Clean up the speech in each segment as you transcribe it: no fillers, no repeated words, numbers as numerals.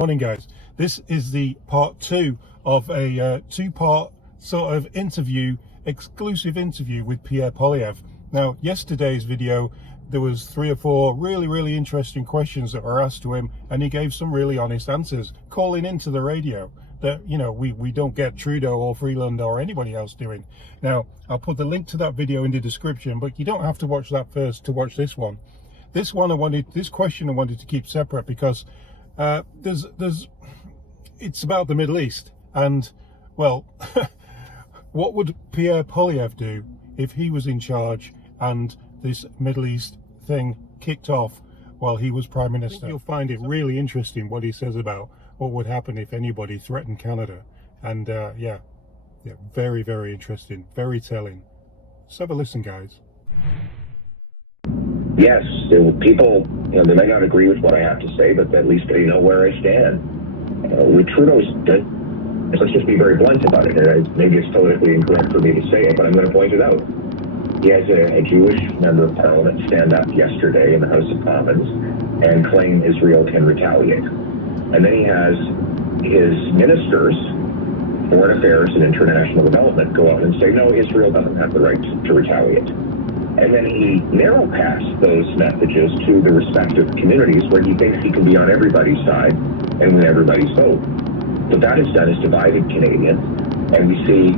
Morning guys, this is the part 2 of a two-part sort of exclusive interview with Pierre Poilievre. Now yesterday's video there was 3 or 4 really interesting questions that were asked to him, and he gave some really honest answers, calling into the radio that, you know, we don't get Trudeau or Freeland or anybody else doing. Now I'll put the link to that video in the description, but you don't have to watch that first to watch this one. This question I wanted to keep separate because it's about the Middle East, and well, what would Pierre Poilievre do if he was in charge and this Middle East thing kicked off while he was Prime Minister? You'll find it really interesting what he says about what would happen if anybody threatened Canada, and yeah, very interesting, very telling. So have a listen, guys. Yes, people, they may not agree with what I have to say, but at least they know where I stand. With Trudeau's, let's just be very blunt about it. Maybe it's politically incorrect for me to say it, but I'm going to point it out. He has a Jewish member of Parliament stand up yesterday in the House of Commons and claim Israel can retaliate. And then he has his ministers, Foreign Affairs and International Development, go out and say, no, Israel doesn't have the right to retaliate. And then he narrow passed those messages to the respective communities where he thinks he can be on everybody's side and win everybody's vote. What that has done is divided Canadians, and we see,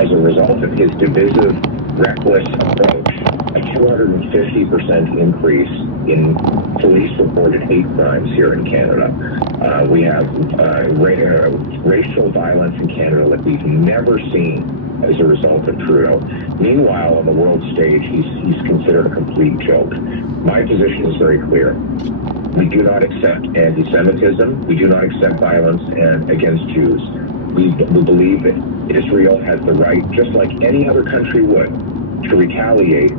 as a result of his divisive, reckless approach, a 250% increase in police-reported hate crimes here in Canada. We have racial violence in Canada that we've never seen as a result of Trudeau. Meanwhile, on the world stage, he's considered a complete joke. My position is very clear. We do not accept anti-Semitism. We do not accept violence against Jews. We believe that Israel has the right, just like any other country would, to retaliate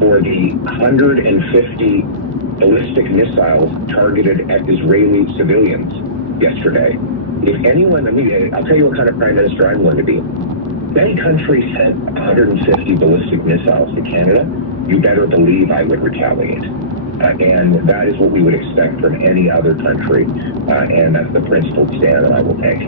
for the 150 ballistic missiles targeted at Israeli civilians yesterday. If anyone, I'll tell you what kind of Prime Minister I'm going to be. If any country sent 150 ballistic missiles to Canada, you better believe I would retaliate. And that is what we would expect from any other country, and that's the principled stand that I will take.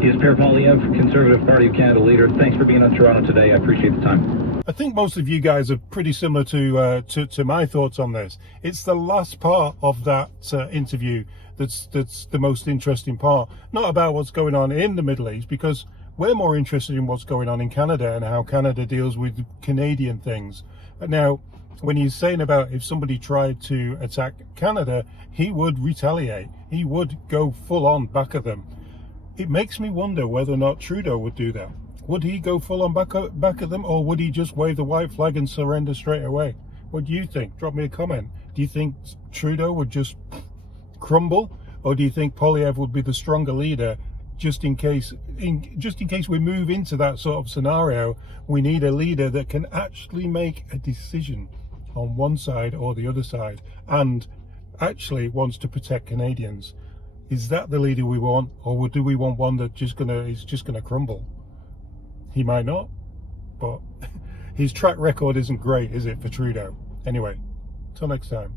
He is Pierre Poilievre, Conservative Party of Canada leader. Thanks for being on Toronto today. I appreciate the time. I think most of you guys are pretty similar to my thoughts on this. It's the last part of that interview that's the most interesting part. Not about what's going on in the Middle East, because we're more interested in what's going on in Canada and how Canada deals with Canadian things. Now, when he's saying about if somebody tried to attack Canada, he would retaliate. He would go full on back at them. It makes me wonder whether or not Trudeau would do that. Would he go full on back at them, or would he just wave the white flag and surrender straight away? What do you think? Drop me a comment. Do you think Trudeau would just crumble, or do you think Poilievre would be the stronger leader? Just in case we move into that sort of scenario, we need a leader that can actually make a decision on one side or the other side, and actually wants to protect Canadians. Is that the leader we want, or do we want one that is just gonna crumble? He might not, but his track record isn't great, is it, for Trudeau? Anyway, till next time.